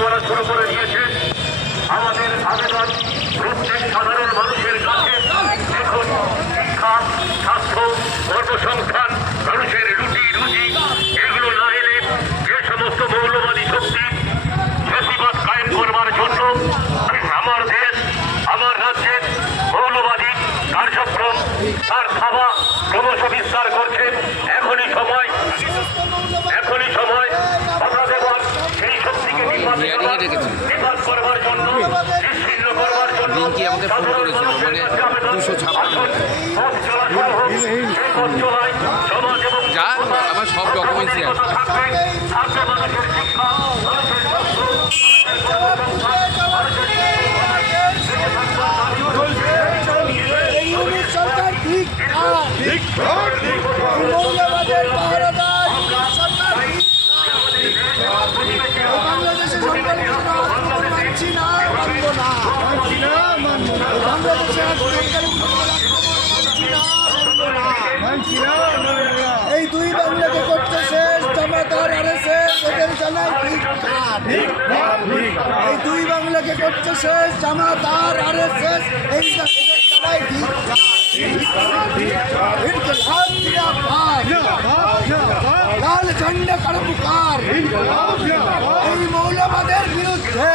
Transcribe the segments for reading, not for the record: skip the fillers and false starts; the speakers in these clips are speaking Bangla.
করা শুরু করে দিয়েছে। আমাদের আবেদন প্রত্যেক সাধারণ মানুষের কাছে এখন শিক্ষা, স্বাস্থ্য, কর্মসংস্থান, মানুষের রুটি রুজি এগুলো না এলে যে সমস্ত মৌলবাদী শক্তি ফ্যাসিবাদ কায়েম করবার জন্য আমার দেশ, আমার রাজ্যের মৌলবাদী কার্যক্রম তার থাবা ক্রমশ বিস্তার করছে। এখনই সময় বাধা দেওয়ার, সেই শক্তিকে নিপাত করবার জন্য, নিশ্চিহ্ন করবার জন্য আমার সব ডকুমেন্টসই আছে। এই দুই বাংলাকে করতে শেষ জামাতার আরএসএস এদের জানাই ধিক্কার। এই দুই বাংলাকে করতে শেষ জামাতার আরএসএস এদের জানাই ধিক্কার। লাল ঝন্ডা কারো পুকার এই মৌলবাদের বিরুদ্ধে,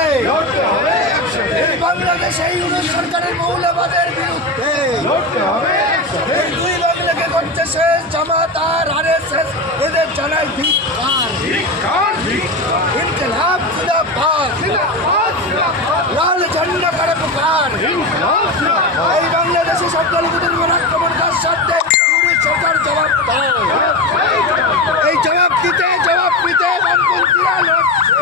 এই বাংলাদেশে ইউনিট সরকারের মৌলবাদের বিরুদ্ধে এই দুই বাংলাকে করছে শেষ জামাতার আরএসএস এদের জানাই ধিক্কার। ইনকিলাব জিন্দাবাদ, লাল ঝন্ডা কারো পুকার। এই বাংলাদেশে সংখ্যালঘুদের উপর আক্রমণের সাথে ইউনিট সরকার জবাব দাও। এই জবাব দিতে বামপন্থীরা লড়ছে।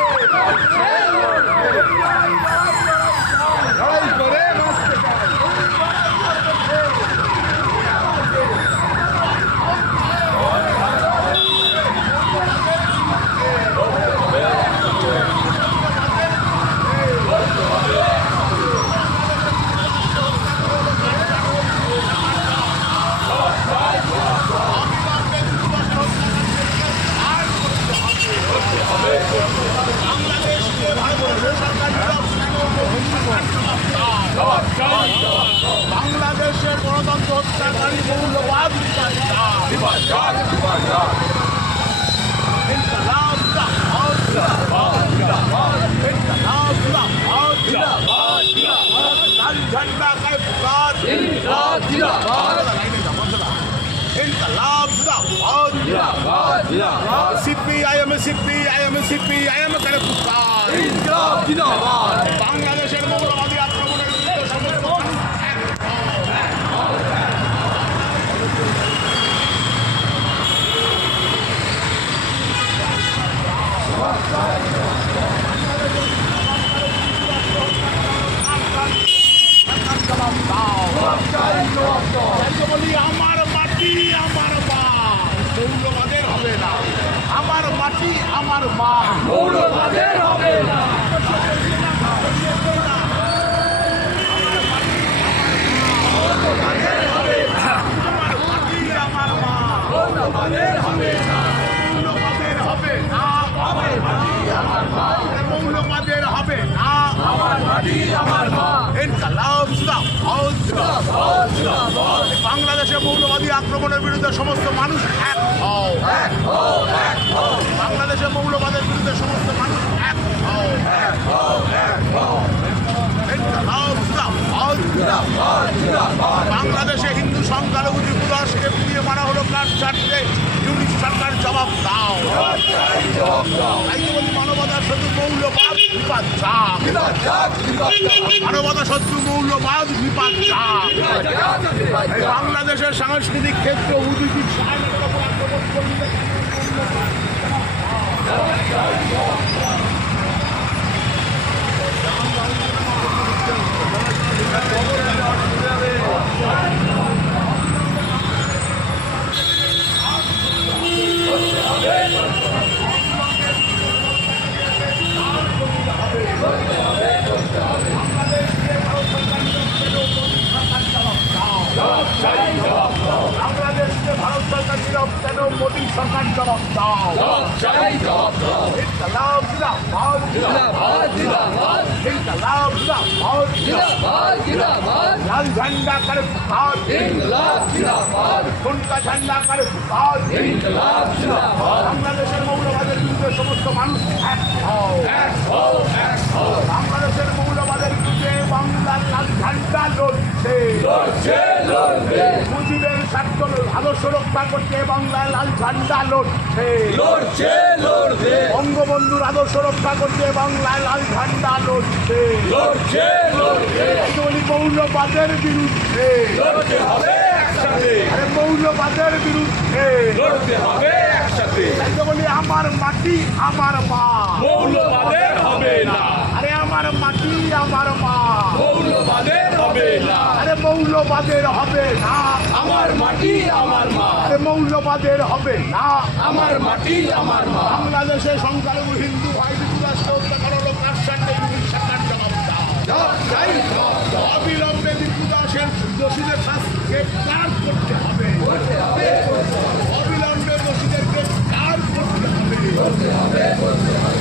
বাংলাদেশের গণতন্ত্র হত্যাকারী মৌলবাদ বাংলাদেশের মৌলবাদী আক্রমণের বিরুদ্ধে সমস্ত বলি আমার মাটি আমার মা, মৌলবাদের হবে না। আমার মাটি আমার মা, মৌলবাদের হবে না। মৌলবাদের হবে না। বাংলাদেশে মৌলবাদী আক্রমণের বিরুদ্ধে সমস্ত মানুষ এক হও। বাংলাদেশে মৌলবাদের বিরুদ্ধে সমস্ত মানুষ এক হও। বাংলাদেশে হিন্দু সংখ্যালঘু ত্রিপুরাসকে পুড়িয়ে মারা হলো কার স্বার্থে? ইউনিট সরকার জবাব দাও। মানবতা শত্রু মৌলবাদ বিপাদ চাপ, মানবতা শত্রু মৌলবাদ বিপাদ চাপ। বাংলাদেশের সাংস্কৃতিক ক্ষেত্রে উদ্যোগী সহায়তার উপর আক্রমণ করলে বাংলাদেশকে ভারত সরকার নীরব কেন? মোদী সরকার জবাব দাও। ইনকলাব জিন্দাবাদ লাল ঝান্ডা করে পুকার কোনটা ঝান্ডা করে পুকার বাংলাদেশের মৌলবাদের বিরুদ্ধে সমস্ত মানুষ এক হও বাংলাদেশের মৌলবাদের বিরুদ্ধে বাংলার লাল ঝান্ডা লড়ছে মুজিবের স্বার্থ আদর্শ রক্ষা করতে বাংলার লাল ঝান্ডা লড়ছে বঙ্গবন্ধুর আদর্শ রক্ষা করতে বাংলায় লাল ঝান্ডা লড়ছে বলি মৌলবাদের বিরুদ্ধে আরে মৌলবাদের বিরুদ্ধে বলি আমার মাটি আমার মা মৌলবাদের হবে না, আরে আমার মাটি আমার মা মৌলবাদের হবে না, আরে মৌলবাদের হবে না আমার মাটি আমার মা, আরে মৌলবাদের হবে না আমার মাটি আমার মা। বাংলাদেশে সংখ্যালঘু হিন্দু ভাই বিদ্রোহ হত্যা করা হলো কার সাথে সরকার জবাব দাও। অবিলম্বে দীপু দাসের দোষীদের শাস্তি গ্রেফতার করতে হবে অবিলম্বে দোষীদের গ্রেফতার করতে হবে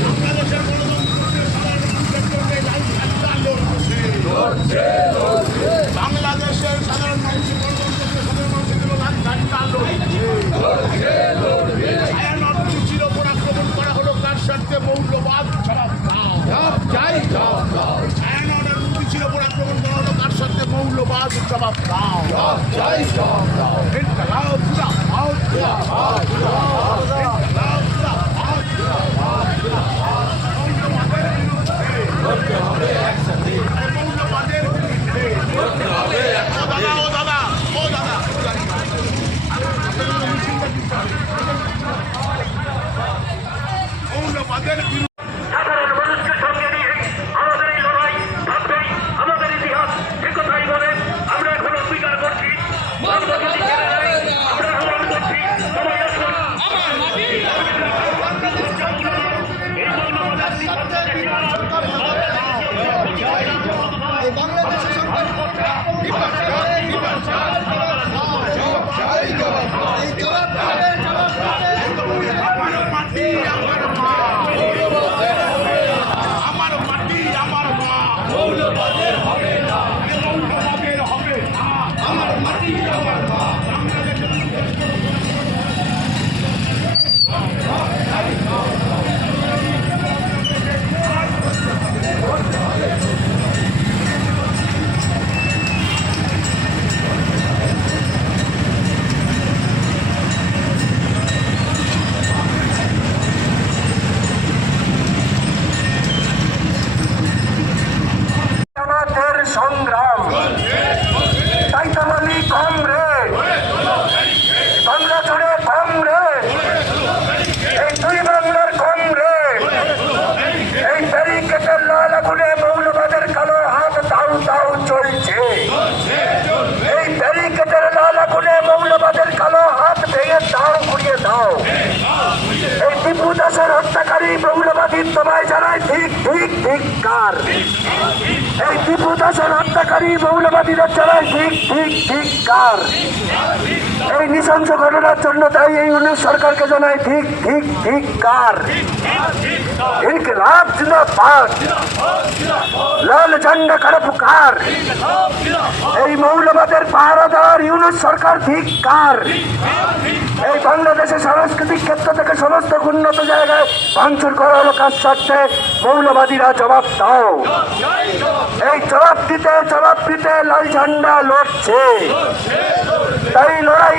বাংলাদেশের গণতন্ত্রের সাধারণ মানুষের জন্য লাল ঝান্ডা লড়ছে বাংলাদেশের সাধারণ মানুষের গণতন্ত্রের সাধারণ মানুষের জন্য লাল ঝান্ডা লড়ছে ছায়ানট উপর আক্রমণ করা হলো কার স্বার্থে মৌলবাদ জবাব দাও ছায়ানটের ছিল উপর আক্রমণ করা হলো কার স্বার্থে মৌলবাদ জবাব দাও ইনকলাব জিন্দাবাদ ইনকলাব মৌলবাদের বিরুদ্ধে ও দাদা মৌলবাদের বিরুদ্ধে সাধারণ মানুষকে সঙ্গে নিয়ে আমাদের এই লড়াই থাকবেই, আমাদের ইতিহাস যে কথাই বলে আমরা এখন অস্বীকার করছি, আমরা আহ্বান করছি সবাই আসুন। এই বাংলাদেশের সরকার এই জবাব দেবে আমার মাটি আমার মা আমার মাটি আমার মা মৌলবাদের হবে না, মৌলবাদের হবে না আমার মাটি আমার মা। আমাদের সংগ্রাম তাই তাহলে কংগ্রেস বাংলা জুড়ে কংগ্রেস এই দুই বাংলার কংগ্রেস এই ব্যারিকেডের লাল আগুনে মৌলবাদের কালো হাত দাউ দাউ চলছে এই ব্যারিকেডের লাল আগুনে মৌলবাদের কালো হাত ভেঙে দাও ঘুরিয়ে দাও এই টিপু দাসের হত্যাকারী মৌলবাদী তোমায় জানায় ঠিক ঠিক ঠিক কার এই টিপু দাসের হত্যাকারী মৌলবাদীদের জানায় ঠিক ঠিক ঠিক কার এই নৃশংস ঘটনার জন্য তাই এই ইউনিট সরকারকে জানায় ঠিক ঠিক ঠিক কার ইনকলাব জিন্দাবাদ লাল ঝান্ডা কারা পুকার এই মৌলবাদের পাহারাদার ইউনিট সরকার ঠিক কার এই বাংলাদেশের সাংস্কৃতিক ক্ষেত্র থেকে সমস্ত উন্নত জায়গায় ভাঙচুর করা হলো কাজ স্বার্থে মৌলবাদীরা জবাব দাও এই জবাব দিতে লাল ঝান্ডা লড়ছে তাই লড়াই